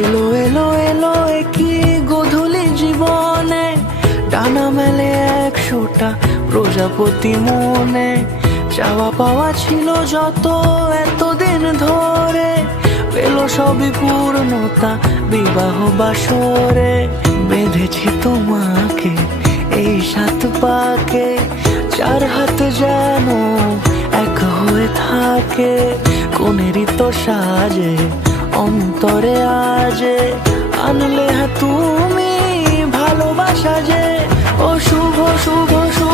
এলো এলো এলো একই গধূলি জীবনে, ডানা মেলে 100টা প্রজাপতি মনে। চাওয়া পাওয়া ছিল যত এতদিন ধরে, পেল সবই পূর্ণতা বিবাহ বাসরে। বেঁধেছি তোমাকে এই 7 পাকে, 4 হাত যেন এক হয়ে থাকে। কোনেরই তো সাজে অন্তরে আজে, আনলে তুমি ভালোবাসা যে। ও শুভ শুভ শুভ